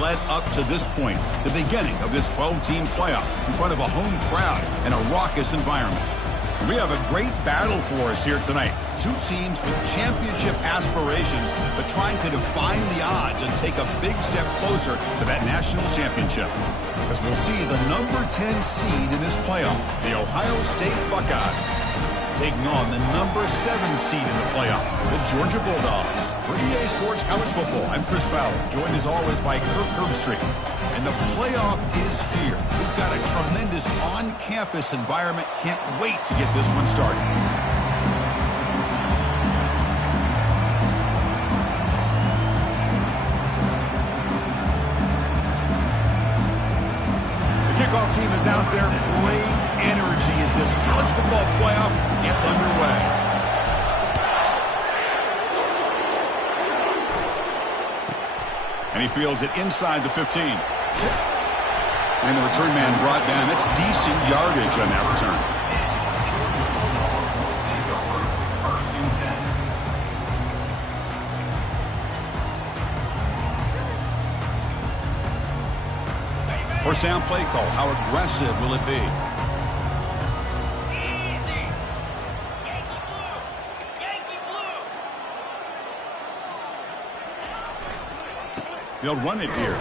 led up to this point, the beginning of this 12-team playoff in front of a home crowd and a raucous environment. We have a great battle for us here tonight. Two teams with championship aspirations, but trying to define the odds and take a big step closer to that national championship. As we'll see the number 10 seed in this playoff, the Ohio State Buckeyes, taking on the number 7 seed in the playoff, the Georgia Bulldogs. For EA Sports College Football, I'm Chris Fowler, joined as always by Kirk Herbstreit. And the playoff is here. We've got a tremendous on-campus environment. Can't wait to get this one started. The kickoff team is out there. Great energy as this college football playoff gets underway. And he fields it inside the 15. And the return man brought down. That's decent yardage on that return. First down play call. How aggressive will it be? They'll run it here.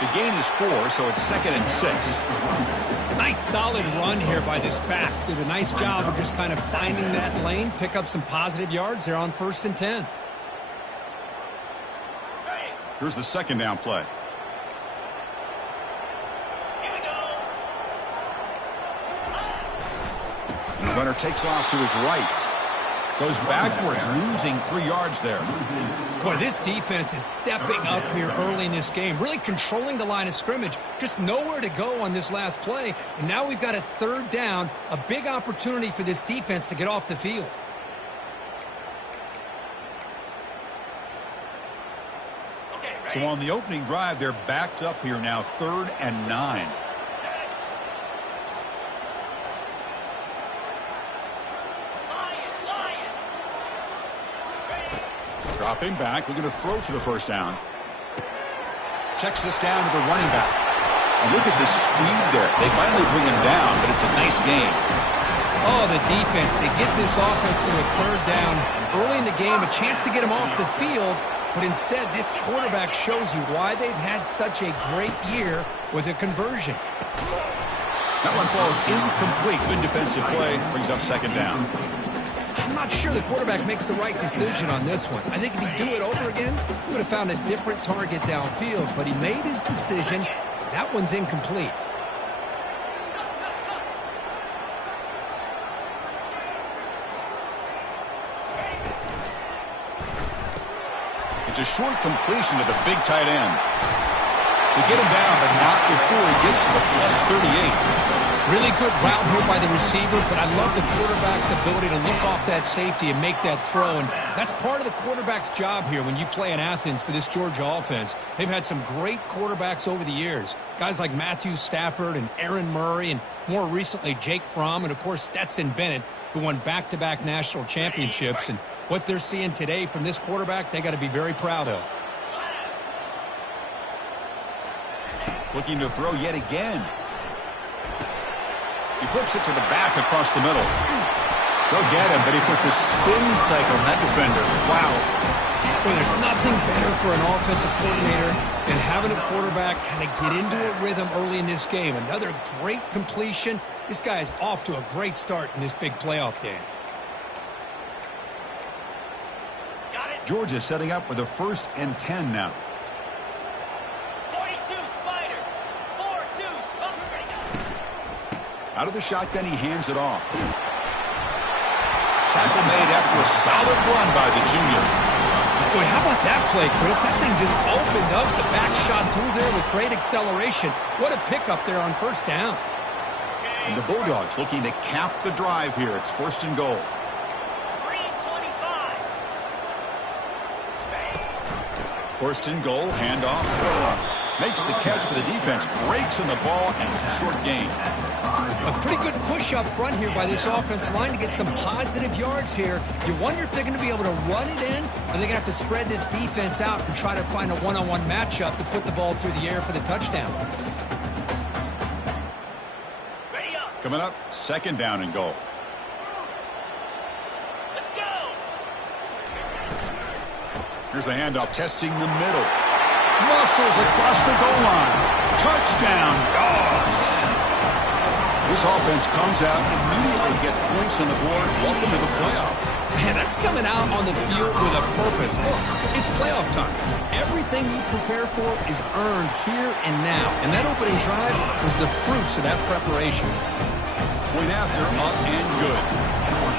The gain is 4, so it's 2nd and 6. Nice solid run here by this back. Did a nice job of just kind of finding that lane, pick up some positive yards there on 1st and 10. Here's the 2nd down play. And the runner takes off to his right. Goes backwards, losing 3 yards there. Boy, this defense is stepping up here early in this game, really controlling the line of scrimmage. Just nowhere to go on this last play. And now we've got a 3rd down, a big opportunity for this defense to get off the field. So on the opening drive, they're backed up here now, 3rd and 9. Dropping back, looking to throw for the 1st down. Checks this down to the running back. And look at the speed there. They finally bring him down, but it's a nice game. Oh, the defense. They get this offense to a 3rd down early in the game, a chance to get him off the field. But instead, this quarterback shows you why they've had such a great year with a conversion. That one falls incomplete. Good defensive play. Brings up 2nd down. I'm not sure the quarterback makes the right decision on this one. I think if he'd do it over again, he would have found a different target downfield. But he made his decision. That one's incomplete. It's a short completion to the big tight end. They get him down, but not before he gets to the +38. Really good route here by the receiver, but I love the quarterback's ability to look off that safety and make that throw. And that's part of the quarterback's job here when you play in Athens for this Georgia offense. They've had some great quarterbacks over the years. Guys like Matthew Stafford and Aaron Murray and more recently Jake Fromm and, of course, Stetson Bennett, who won back-to-back national championships. And what they're seeing today from this quarterback, they got to be very proud of. Looking to throw yet again. He flips it to the back across the middle. They'll get him, but he put the spin cycle on that defender. Wow. Well, there's nothing better for an offensive coordinator than having a quarterback kind of get into a rhythm early in this game. Another great completion. This guy is off to a great start in this big playoff game. Georgia setting up with a 1st and 10 now. Out of the shotgun, he hands it off. Tackle made after a solid run by the junior. Boy, how about that play, Chris? That thing just opened up the back shot through there with great acceleration. What a pickup there on 1st down. And the Bulldogs looking to cap the drive here. It's 1st and goal. 1st and goal, handoff. Makes the catch for the defense, breaks in the ball, and it's a short gain. A pretty good push up front here by this offensive line to get some positive yards here. You wonder if they're going to be able to run it in, or they're going to have to spread this defense out and try to find a one-on-one matchup to put the ball through the air for the touchdown. Coming up, 2nd down and goal. Let's go. Here's the handoff, testing the middle. Muscles across the goal line. Touchdown, Dogs. This offense comes out, immediately gets points on the board. Welcome to the playoff. Man, that's coming out on the field with a purpose. Look, it's playoff time. Everything you prepare for is earned here and now. And that opening drive was the fruits of that preparation. Point after, up and good.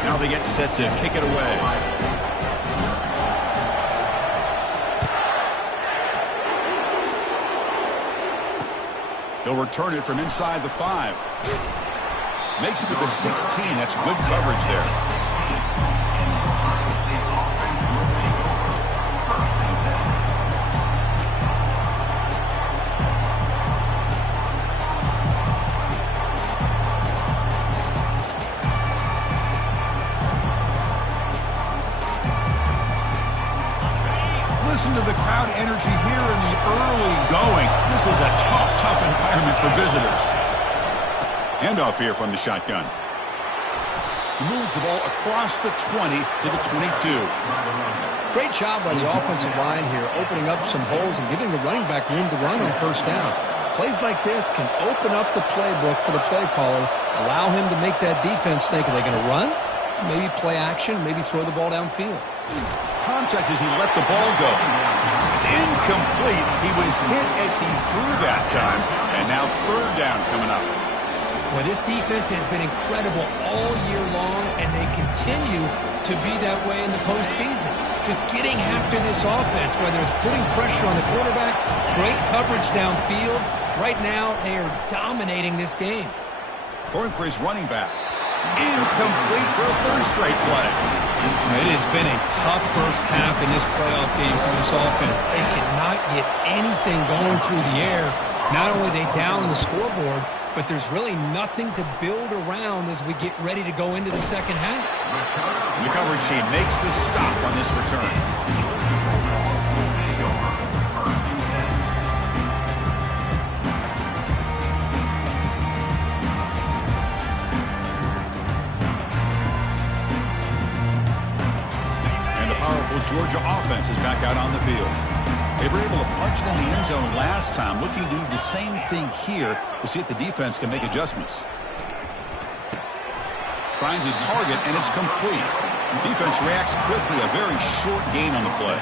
Now they get set to kick it away. He'll return it from inside the 5. Makes it to the 16. That's good coverage there. Listen to the crowd energy here in the early going. This is a tough environment for visitors. Handoff here from the shotgun. He moves the ball across the 20 to the 22. Great job by the offensive line here, opening up some holes and giving the running back room to run on 1st down. Plays like this can open up the playbook for the play caller, allow him to make that defense think, are they going to run? Maybe play action, maybe throw the ball downfield. Contact as he let the ball go. It's incomplete. He was hit as he threw that time. And now 3rd down coming up. Well, this defense has been incredible all year long, and they continue to be that way in the postseason. Just getting after this offense, whether it's putting pressure on the quarterback, great coverage downfield. Right now, they are dominating this game. Going for his running back. Incomplete for a 3rd straight play. It has been a tough first half in this playoff game for this offense. They cannot get anything going through the air. Not only are they down the scoreboard, but there's really nothing to build around as we get ready to go into the 2nd half. The coverage team makes the stop on this return. Georgia offense is back out on the field. They were able to punch it in the end zone last time. Looking to do the same thing here to see if the defense can make adjustments. Finds his target, and it's complete. Defense reacts quickly. A very short gain on the play.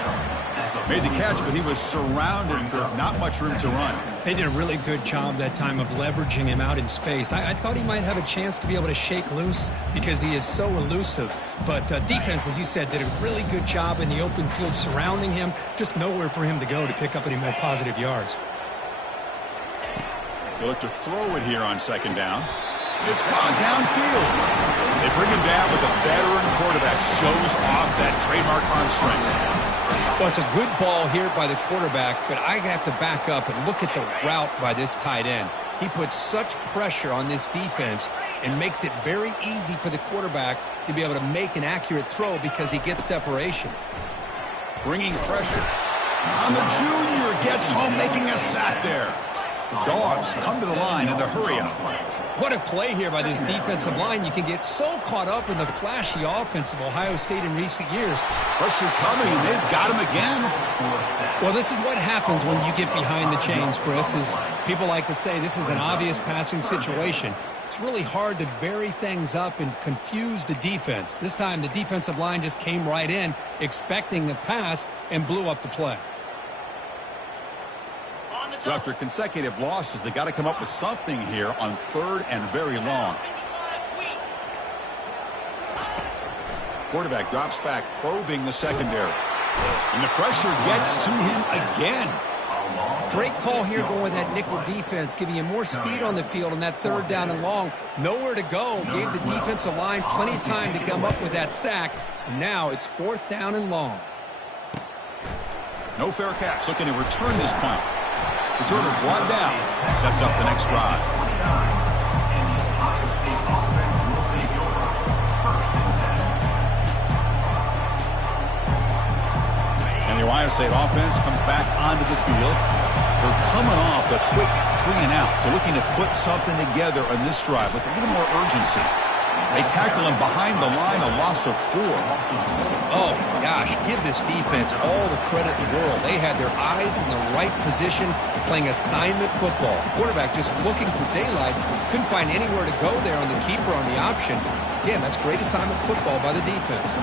Made the catch, but he was surrounded for not much room to run. They did a really good job that time of leveraging him out in space. I thought he might have a chance to be able to shake loose because he is so elusive. But defense, as you said, did a really good job in the open field surrounding him. Just nowhere for him to go to pick up any more positive yards. They look to throw it here on 2nd down. It's caught downfield. They bring him down, but the veteran quarterback shows off that trademark arm strength. Well, it's a good ball here by the quarterback, but I have to back up and look at the route by this tight end. He puts such pressure on this defense and makes it very easy for the quarterback to be able to make an accurate throw because he gets separation. Bringing pressure on the junior, gets home, making a sack there. The Dogs come to the line in the hurry-up. What a play here by this defensive line. You can get so caught up in the flashy offense of Ohio State in recent years. Pressure coming, and they've got him again. Well, this is what happens when you get behind the chains, Chris, is people like to say this is an obvious passing situation. It's really hard to vary things up and confuse the defense. This time, the defensive line just came right in, expecting the pass, and blew up the play. So after consecutive losses, they got to come up with something here on 3rd and very long. Quarterback drops back, probing the secondary. And the pressure gets to him again. Great call here going with that nickel defense, giving you more speed on the field on that 3rd down and long. Nowhere to go. Gave the defensive line plenty of time to come up with that sack. And now it's 4th down and long. No fair catch. Looking to return this punt. Returner brought down. Sets up the next drive. the Ohio State offense comes back onto the field. They're coming off a quick 3 and out, so looking to put something together on this drive with a little more urgency. They tackle him behind the line, a loss of 4. Oh, gosh, give this defense all the credit in the world. They had their eyes in the right position, playing assignment football. Quarterback just looking for daylight, couldn't find anywhere to go there on the keeper on the option. Again, that's great assignment football by the defense.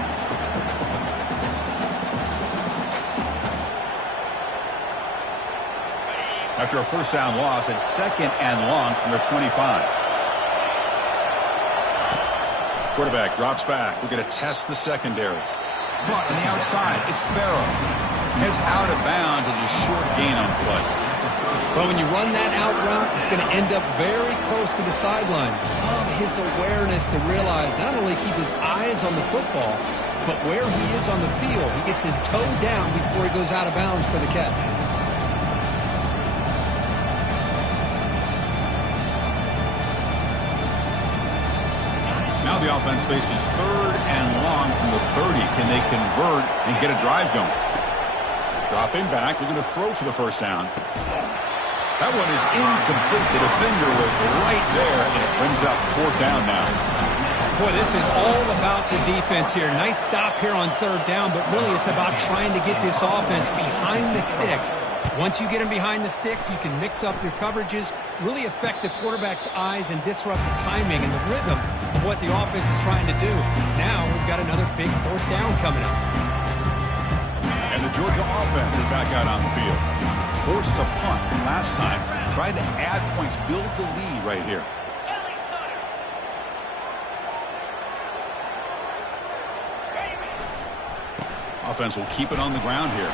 After a first down loss, it's 2nd and long from their 25. Quarterback drops back. We're going to test the secondary. Caught on the outside. It's Barrow. Heads out of bounds as a short gain on play. But when you run that out route, it's going to end up very close to the sideline. His awareness to realize not only keep his eyes on the football, but where he is on the field. He gets his toe down before he goes out of bounds for the catch. Now the offense faces 3rd and long from the 30. Can they convert and get a drive going? Dropping back. They're going to throw for the first down. That one is incomplete. The defender was right there, and it brings up 4th down now. Boy, this is all about the defense here. Nice stop here on 3rd down, but really it's about trying to get this offense behind the sticks. Once you get them behind the sticks, you can mix up your coverages, really affect the quarterback's eyes and disrupt the timing and the rhythm of what the offense is trying to do. Now we've got another big 4th down coming up. And the Georgia offense is back out on the field. Forced to punt last time. Trying to add points, build the lead right here. Offense will keep it on the ground here.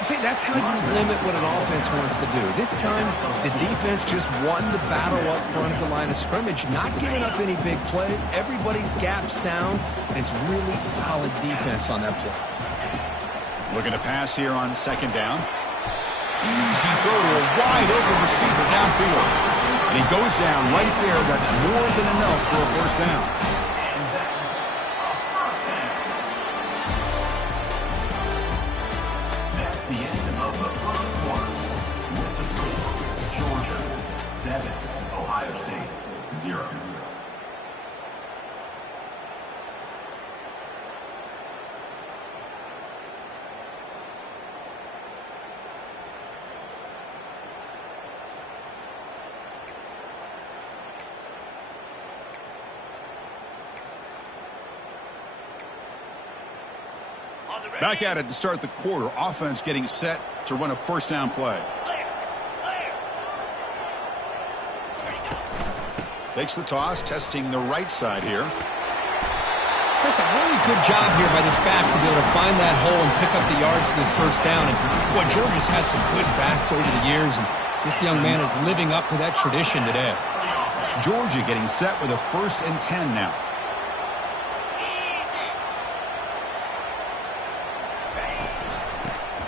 See, that's how you limit what an offense wants to do. This time, the defense just won the battle up front at the line of scrimmage, not giving up any big plays. Everybody's gap sound, and it's really solid defense on that play. Looking to pass here on 2nd down. Easy throw to a wide open receiver downfield. And he goes down right there. That's more than enough for a first down. Back at it to start the quarter. Offense getting set to run a first down play. Takes the toss, testing the right side here. Chris, a really good job here by this back to be able to find that hole and pick up the yards for this first down. And boy, Georgia's had some good backs over the years, and this young man is living up to that tradition today. Georgia getting set with a 1st and 10 now.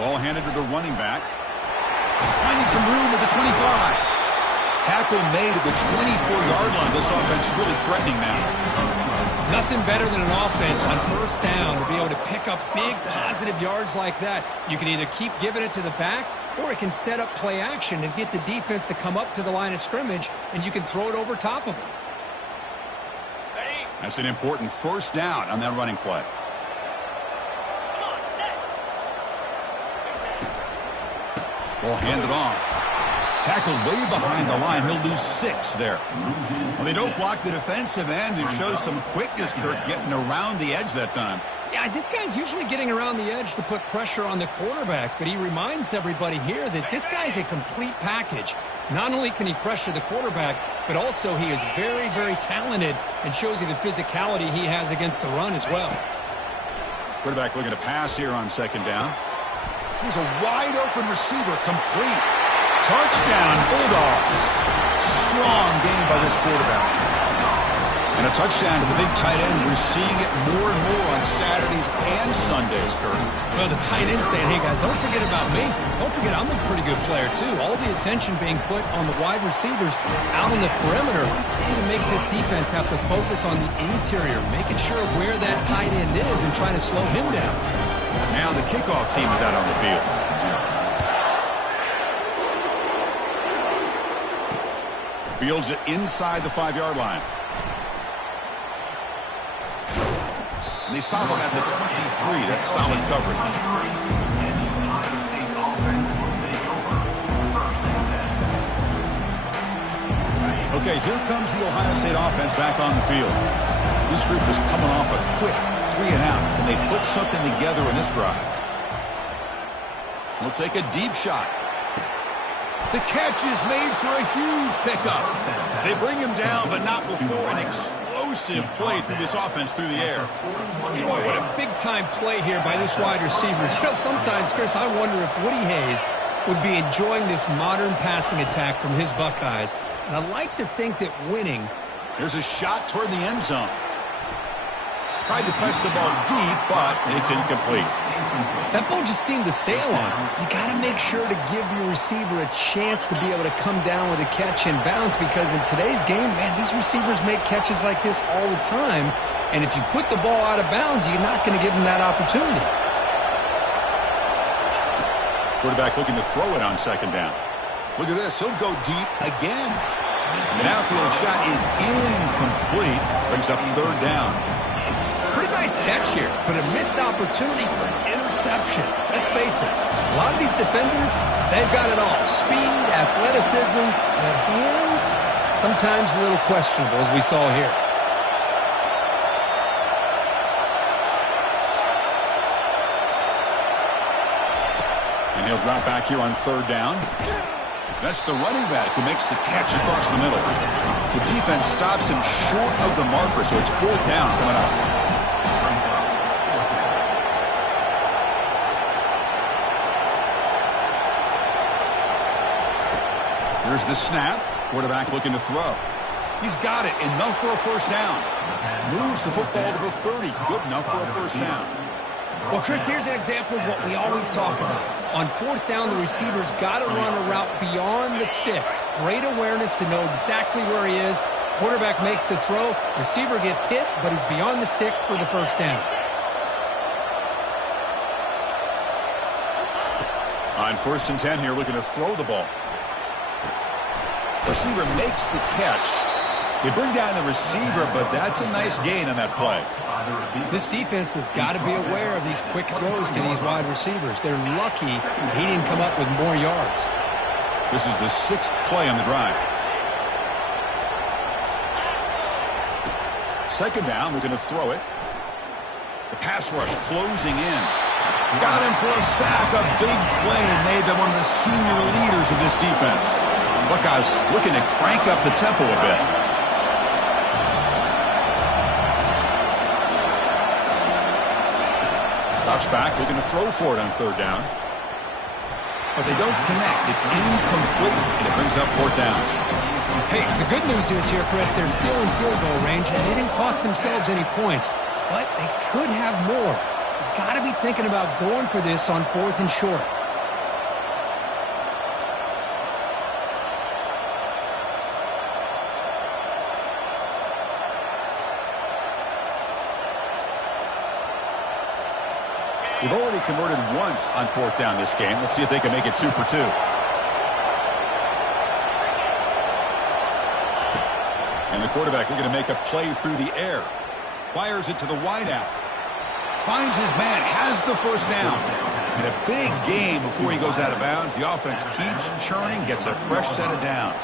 Ball handed to the running back. Finding some room at the 25. Tackle made at the 24-yard line. This offense really threatening now. Nothing better than an offense on first down to be able to pick up big positive yards like that. You can either keep giving it to the back, or it can set up play action and get the defense to come up to the line of scrimmage, and you can throw it over top of them. That's an important first down on that running play. Ball handed off. Tackled way behind the line. He'll lose 6 there. Well, they don't block the defensive end. It shows some quickness, Kirk, getting around the edge that time. Yeah, this guy's usually getting around the edge to put pressure on the quarterback, but he reminds everybody here that this guy's a complete package. Not only can he pressure the quarterback, but also he is very, very talented and shows you the physicality he has against the run as well. Quarterback looking to pass here on 2nd down. He's a wide-open receiver, complete. Touchdown, Bulldogs. Strong game by this quarterback. And a touchdown to the big tight end. We're seeing it more and more on Saturdays and Sundays, Kurt. Well, the tight end saying, hey, guys, don't forget about me. Don't forget I'm a pretty good player, too. All the attention being put on the wide receivers out on the perimeter. It makes this defense have to focus on the interior, making sure where that tight end is and trying to slow him down. Now the kickoff team is out on the field. Fields it inside the 5-yard line. And they stop him at the 23. That's solid coverage. Okay, here comes the Ohio State offense back on the field. This group is coming off a quick 3-and-out. Can they put something together in this drive? We'll take a deep shot. The catch is made for a huge pickup. They bring him down, but not before an explosive play through this offense through the air. Boy, what a big-time play here by this wide receiver. You know, sometimes, Chris, I wonder if Woody Hayes would be enjoying this modern passing attack from his Buckeyes. And I like to think that winning. There's a shot toward the end zone. Tried to press the ball deep, but it's incomplete. That ball just seemed to sail on him. You got to make sure to give your receiver a chance to be able to come down with a catch and bounce, because in today's game, man, these receivers make catches like this all the time. And if you put the ball out of bounds, you're not going to give them that opportunity. Quarterback looking to throw it on second down. Look at this. He'll go deep again. The outfield shot is incomplete. Brings up third down. Pretty nice catch here, but a missed opportunity for an interception. Let's face it, a lot of these defenders, they've got it all. Speed, athleticism, but hands, sometimes a little questionable, as we saw here. And he'll drop back here on third down. That's the running back who makes the catch across the middle. The defense stops him short of the marker, so it's fourth down coming up. Here's the snap. Quarterback looking to throw. He's got it. Enough for a first down. Moves the football to the 30. Good enough for a first down. Well, Chris, here's an example of what we always talk about. On fourth down, the receiver's got to run a route beyond the sticks. Great awareness to know exactly where he is. Quarterback makes the throw. Receiver gets hit, but he's beyond the sticks for the first down. On 1st and 10 here, looking to throw the ball. Receiver makes the catch. They bring down the receiver, but that's a nice gain on that play. This defense has got to be aware of these quick throws to these wide receivers. They're lucky he didn't come up with more yards. This is the 6th play on the drive. Second down, we're going to throw it. The pass rush closing in. Got him for a sack, a big play, and made them one of the senior leaders of this defense. Buckeyes looking to crank up the tempo a bit. Drops back, looking to throw for it on third down. But they don't connect. It's incomplete, and it brings up fourth down. Hey, the good news is here, Chris, they're still in field goal range, and they didn't cost themselves any points. But they could have more. You've got to be thinking about going for this on 4th and short. They've already converted once on 4th down this game. Let's see if they can make it 2 for 2. And the quarterback looking to make a play through the air. Fires it to the wideout. Finds his man, has the first down. And a big game before he goes out of bounds. The offense keeps churning, gets a fresh set of downs.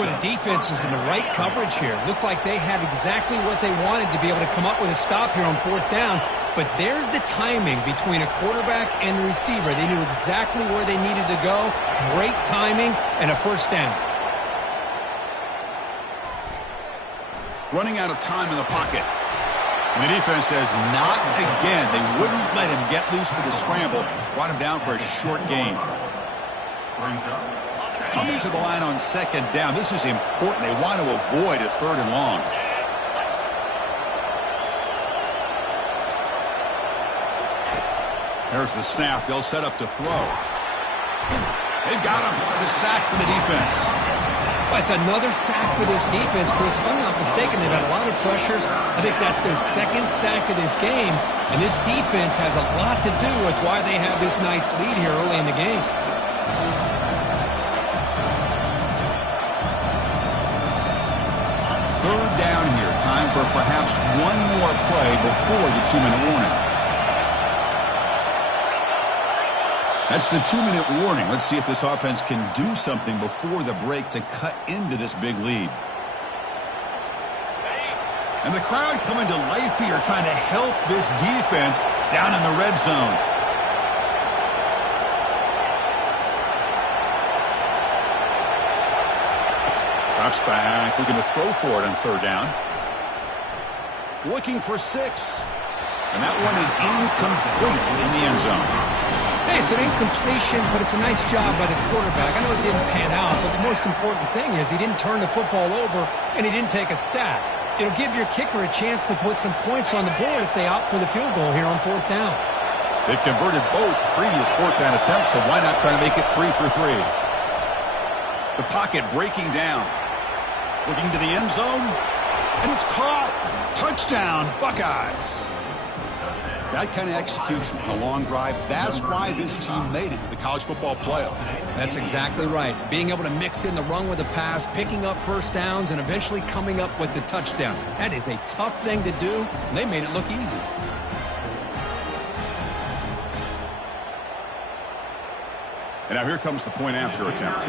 Well, the defense was in the right coverage here. Looked like they had exactly what they wanted to be able to come up with a stop here on 4th down. But there's the timing between a quarterback and the receiver. They knew exactly where they needed to go. Great timing and a first down. Running out of time in the pocket. And the defense says, not again. They wouldn't let him get loose for the scramble. Brought him down for a short gain. Coming to the line on 2nd down. This is important. They want to avoid a 3rd and long. There's the snap. They'll set up to throw. They've got him. It's a sack for the defense. Well, it's another sack for this defense, Chris. If I'm not mistaken, they've had a lot of pressures. I think that's their second sack of this game, and this defense has a lot to do with why they have this nice lead here early in the game. Third down here. Time for perhaps one more play before the 2-minute warning. That's the 2-minute warning. Let's see if this offense can do something before the break to cut into this big lead. And the crowd coming to life here, trying to help this defense down in the red zone. Drops back, looking to throw for it on third down. Looking for 6. And that one is incomplete in the end zone. Hey, it's an incompletion, but it's a nice job by the quarterback. I know it didn't pan out, but the most important thing is he didn't turn the football over and he didn't take a sack. It'll give your kicker a chance to put some points on the board if they opt for the field goal here on fourth down. They've converted both previous fourth down attempts, so why not try to make it 3 for 3? The pocket breaking down. Looking to the end zone, and it's caught. Touchdown, Buckeyes. That kind of execution on a long drive, that's why this team made it to the college football playoff. That's exactly right. Being able to mix in the run with the pass, picking up first downs, and eventually coming up with the touchdown. That is a tough thing to do, and they made it look easy. And now here comes the point after attempt.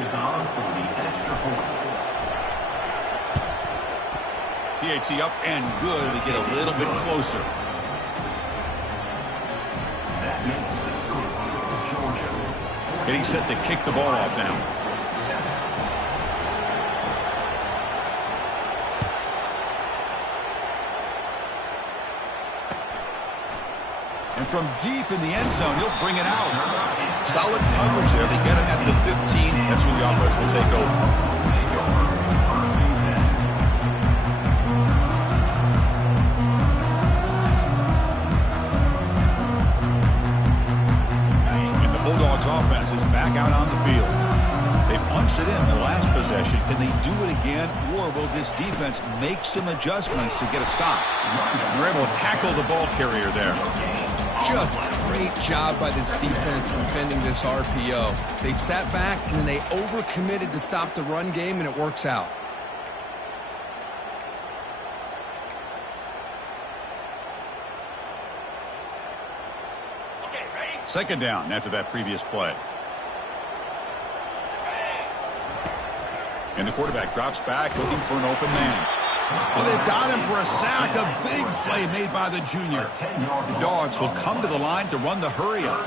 PAT up and good to get a little bit closer. Getting set to kick the ball off now. And from deep in the end zone, he'll bring it out. Solid coverage there. They get it at the 15. That's where the offense will take over. Offense is back out on the field. They punched it in the last possession. Can they do it again, or will this defense make some adjustments to get a stop? They're able to tackle the ball carrier there. Just great job by this defense defending this RPO. They sat back, and then they overcommitted to stop the run game, and it works out. Second down after that previous play. And the quarterback drops back looking for an open man. Well, they've got him for a sack. A big play made by the junior. The Dogs will come to the line to run the hurry up.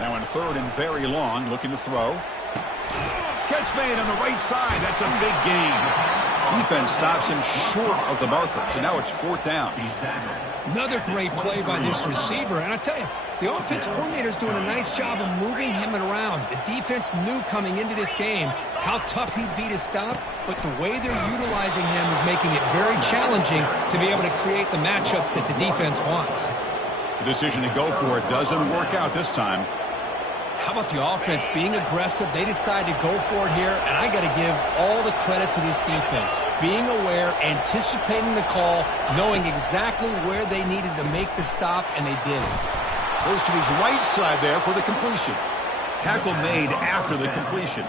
Now in third and very long, looking to throw. Catch made on the right side. That's a big gain. Defense stops him short of the marker. So now it's fourth down. Another great play by this receiver. And I tell you, the offense coordinator is doing a nice job of moving him around. The defense knew coming into this game how tough he'd be to stop, but the way they're utilizing him is making it very challenging to be able to create the matchups that the defense wants. The decision to go for it doesn't work out this time. How about the offense being aggressive? They decide to go for it here, and I got to give all the credit to this defense. Being aware, anticipating the call, knowing exactly where they needed to make the stop, and they did it. Goes to his right side there for the completion. Tackle made after the completion.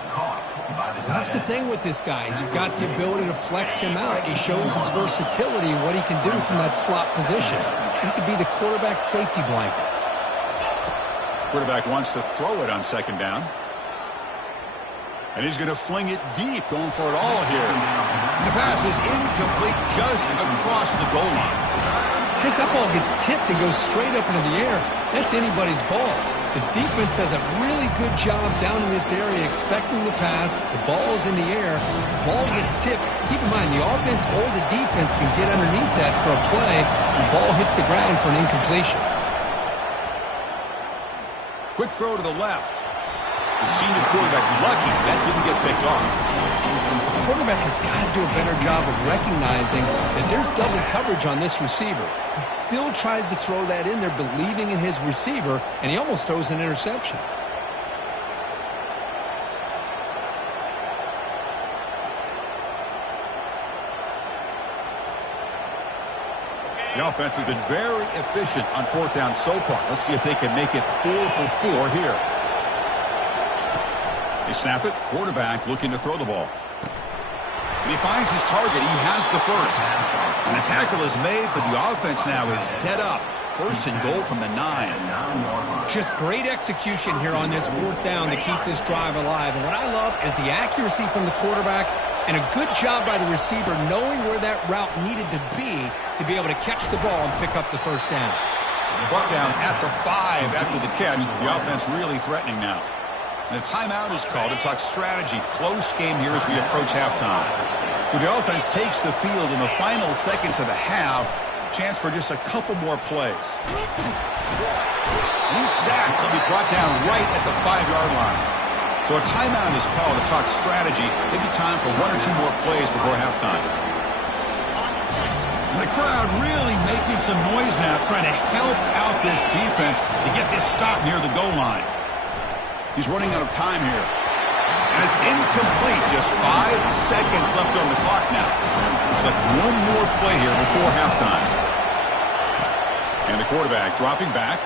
That's the thing with this guy. You've got the ability to flex him out. He shows his versatility and what he can do from that slot position. He could be the quarterback's safety blanket. Quarterback wants to throw it on second down. And he's going to fling it deep, going for it all here. And the pass is incomplete just across the goal line. Chris, that ball gets tipped and goes straight up into the air. That's anybody's ball. The defense does a really good job down in this area expecting the pass. The ball's in the air. The ball gets tipped. Keep in mind, the offense or the defense can get underneath that for a play. The ball hits the ground for an incompletion. Quick throw to the left. The senior quarterback lucky that didn't get picked off. The quarterback has got to do a better job of recognizing that there's double coverage on this receiver. He still tries to throw that in there, believing in his receiver, and he almost throws an interception. The offense has been very efficient on fourth down so far. Let's see if they can make it 4 for 4 here. They snap it. Quarterback looking to throw the ball. And he finds his target. He has the first. And the tackle is made, but the offense now is set up. First and goal from the 9. Just great execution here on this fourth down to keep this drive alive. And what I love is the accuracy from the quarterback and a good job by the receiver knowing where that route needed to be able to catch the ball and pick up the first down. Brought down at the 5 after the catch. The offense really threatening now. And a timeout is called to talk strategy. Close game here as we approach halftime. So the offense takes the field in the final seconds of the half. Chance for just a couple more plays. And he's sacked. He'll be brought down right at the 5-yard line. So a timeout is called to talk strategy. Maybe time for 1 or 2 more plays before halftime. And the crowd really making some noise now, trying to help out this defense to get this stop near the goal line. He's running out of time here. And it's incomplete. Just 5 seconds left on the clock now. Looks like one more play here before halftime. And the quarterback dropping back,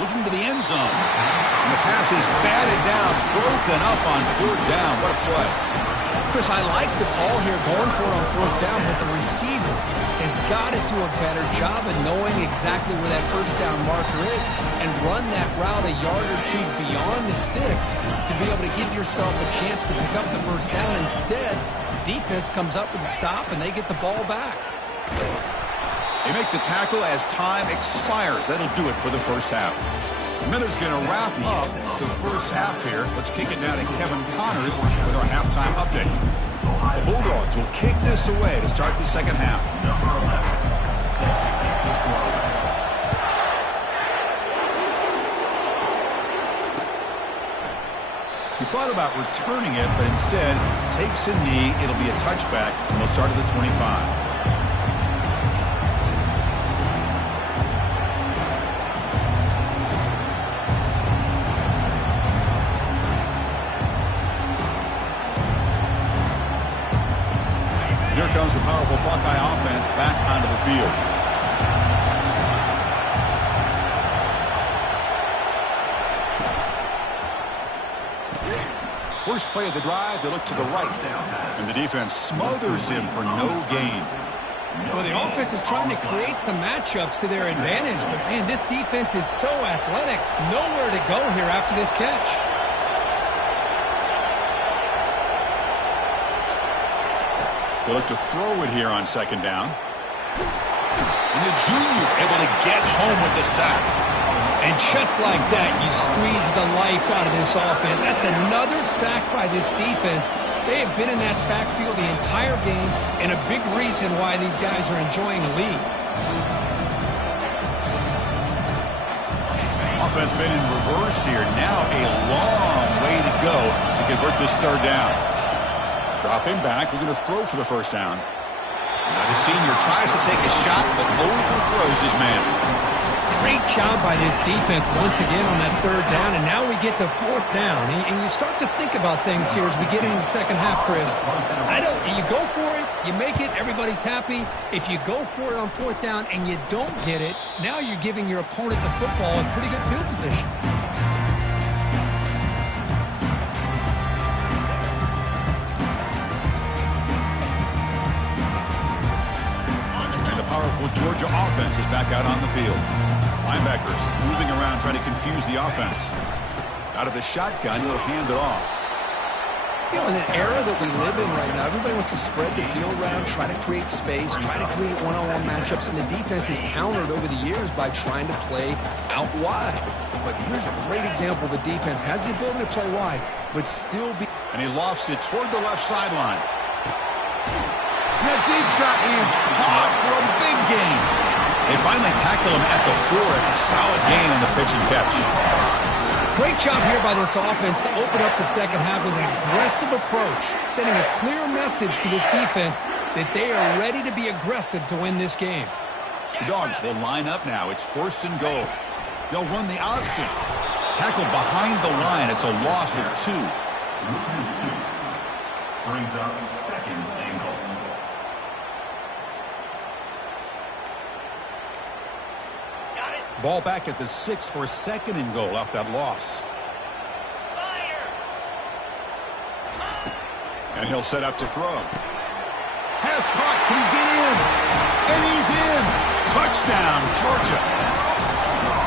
looking to the end zone. And the pass is batted down, broken up on 4th down. What a play. Chris, I like the call here going for it on 4th down, but the receiver has got to do a better job of knowing exactly where that first down marker is and run that route a yard or 2 beyond the sticks to be able to give yourself a chance to pick up the first down. Instead, the defense comes up with a stop and they get the ball back. They make the tackle as time expires. That'll do it for the first half. Miller's going to wrap up the first half here. Let's kick it down to Kevin Connors with our halftime update. The Bulldogs will kick this away to start the second half. He thought about returning it, but instead takes a knee. It'll be a touchback, and we'll start at the 25. Here comes the powerful Buckeye offense back onto the field. First play of the drive, they look to the right. And the defense smothers him for no gain. Well, the offense is trying to create some matchups to their advantage. But, man, this defense is so athletic. Nowhere to go here after this catch. They look to throw it here on second down. And the junior able to get home with the sack. And just like that, you squeeze the life out of this offense. That's another sack by this defense. They have been in that backfield the entire game, and a big reason why these guys are enjoying a lead. Offense been in reverse here. Now a long way to go to convert this third down. Dropping back, we're going to throw for the first down. Now the senior tries to take a shot, but overthrows his man. Great job by this defense once again on that third down, and now we get to 4th down. And you start to think about things here as we get into the second half, Chris. You go for it, you make it, everybody's happy. If you go for it on 4th down and you don't get it, now you're giving your opponent the football in pretty good field position. Georgia offense is back out on the field. Linebackers moving around trying to confuse the offense. Out of the shotgun, he'll hand it off. You know, in the era that we live in right now, everybody wants to spread the field around, try to create space, try to create one-on-one matchups, and the defense is countered over the years by trying to play out wide. But here's a great example. The defense has the ability to play wide, but still be... And he lofts it toward the left sideline. That deep shot is caught for a big gain. They finally tackle him at the 4. It's a solid gain on the pitch and catch. Great job here by this offense to open up the second half with an aggressive approach, sending a clear message to this defense that they are ready to be aggressive to win this game. The Dogs will line up now. It's 1st and goal. They'll run the option. Tackle behind the line. It's a loss of 2. Brings up 2nd and goal. Ball back at the 6 for a 2nd and goal off that loss. And he'll set up to throw. Has caught. Can he get in? And he's in. Touchdown, Georgia.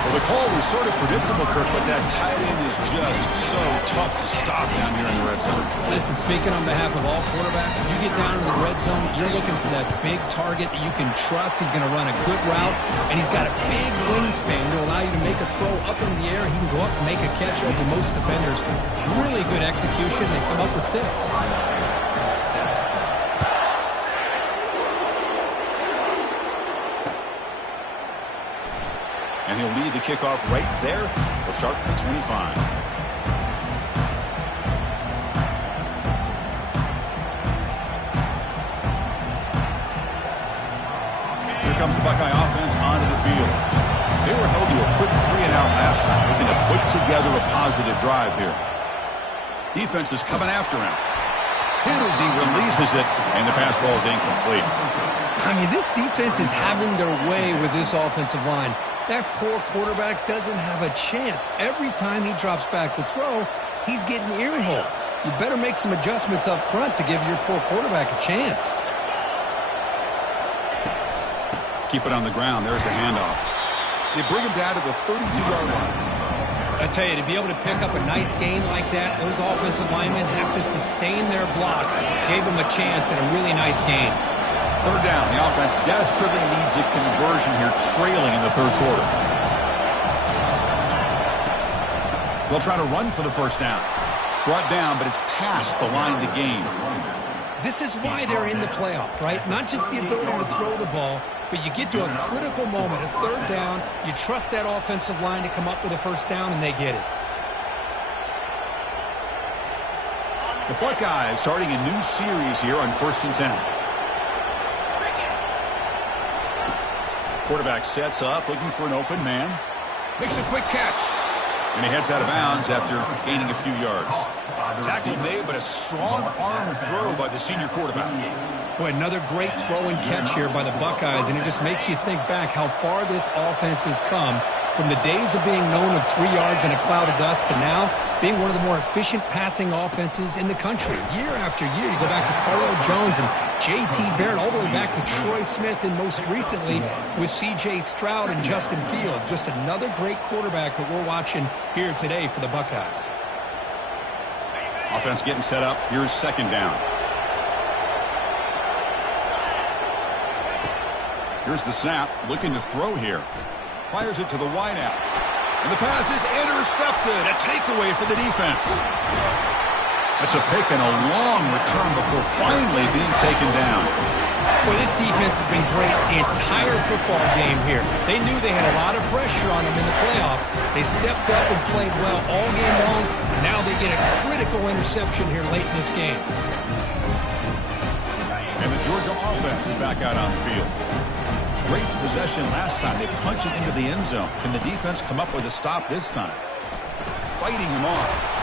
Well, the call was sort of predictable, Kirk, but that tight end is just so tough to stop down here in the red zone. Listen, speaking on behalf of all quarterbacks, you get down in the red zone, you're looking for that big target that you can trust. He's going to run a good route, and he's got a big wingspan to allow you to make a throw up in the air. He can go up and make a catch over most defenders. Really good execution. They come up with 6. And he'll lead the kickoff right there. We'll start with the 25. Here comes the Buckeye offense onto the field. They were held to a quick 3-and-out last time, looking to put together a positive drive here. Defense is coming after him. Hit as he releases it, and the pass ball is incomplete. I mean, this defense is having their way with this offensive line. That poor quarterback doesn't have a chance. Every time he drops back to throw, he's getting ear-holed. You better make some adjustments up front to give your poor quarterback a chance. Keep it on the ground. There's the handoff. They bring him down to the 32-yard line. I tell you, to be able to pick up a nice gain like that, those offensive linemen have to sustain their blocks. Gave him a chance and a really nice gain. 3rd down. The offense desperately needs a conversion here, trailing in the 3rd quarter. They'll try to run for the 1st down. Brought down, but it's past the line to gain. This is why they're in the playoff, right? Not just the ability to throw the ball, but you get to a critical moment, a 3rd down, you trust that offensive line to come up with a 1st down, and they get it. The Buckeyes starting a new series here on 1st and 10. Quarterback sets up, looking for an open man. Makes a quick catch. And he heads out of bounds after gaining a few yards. Tackle made, but a strong arm throw by the senior quarterback. Boy, another great throw and catch here by the Buckeyes, and it just makes you think back how far this offense has come from the days of being known of 3 yards in a cloud of dust to now being one of the more efficient passing offenses in the country. Year after year, you go back to Carlo Jones and J.T. Barrett, all the way back to Troy Smith, and most recently with C.J. Stroud and Justin Fields. Just another great quarterback that we're watching here today for the Buckeyes. Offense getting set up. Here's 2nd down. Here's the snap. Looking to throw here. Fires it to the wideout. And the pass is intercepted. A takeaway for the defense. That's a pick and a long return before finally being taken down. Well, this defense has been great the entire football game here. They knew they had a lot of pressure on them in the playoff. They stepped up and played well all game long, and now they get a critical interception here late in this game. And the Georgia offense is back out on the field. Great possession last time. They punched it into the end zone. Can the defense come up with a stop this time? Fighting him off.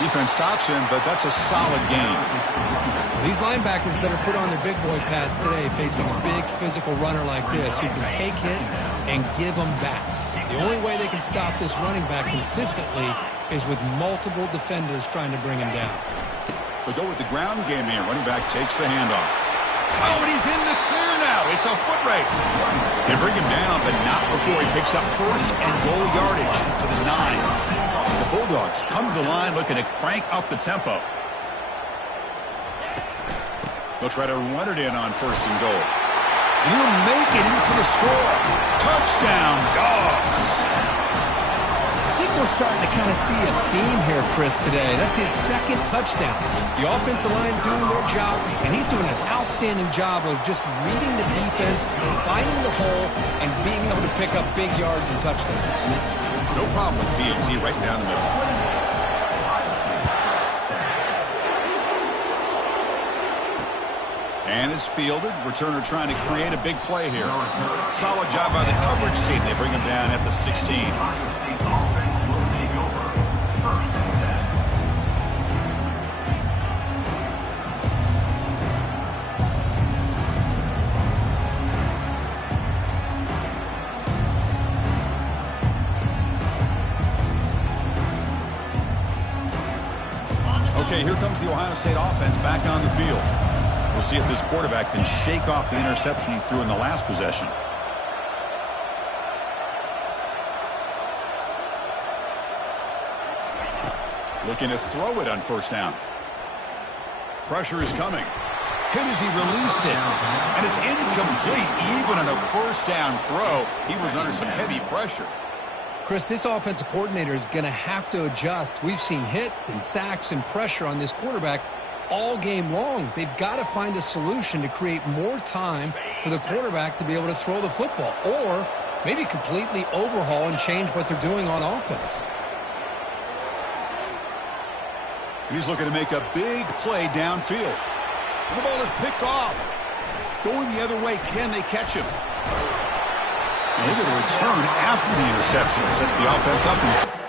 Defense stops him, but that's a solid game. These linebackers better put on their big boy pads today facing a big physical runner like this who can take hits and give them back. The only way they can stop this running back consistently is with multiple defenders trying to bring him down. They go with the ground game here. Running back takes the handoff. Oh, and he's in the clear now. It's a foot race. They bring him down, but not before he picks up 1st and goal yardage to the 9. The Bulldogs come to the line looking to crank up the tempo. They'll try to run it in on 1st and goal. And he'll make it in for the score. Touchdown, Dogs. I think we're starting to kind of see a theme here, Chris, today. That's his 2nd touchdown. The offensive line doing their job, and he's doing an outstanding job of just reading the defense, finding the hole, and being able to pick up big yards and touchdowns. No problem with Fields. He right down the middle. And it's fielded. Returner trying to create a big play here. Solid job by the coverage team. They bring him down at the 16. Okay, here comes the Ohio State offense back on the field. We'll see if this quarterback can shake off the interception he threw in the last possession. Looking to throw it on first down. Pressure is coming. Hit as he released it. And it's incomplete. Even on a first down throw, he was under some heavy pressure. Chris, this offensive coordinator is going to have to adjust. We've seen hits and sacks and pressure on this quarterback all game long. They've got to find a solution to create more time for the quarterback to be able to throw the football, or maybe completely overhaul and change what they're doing on offense. And he's looking to make a big play downfield. And the ball is picked off. Going the other way, can they catch him? And look at the return after the interception. Sets the offense up.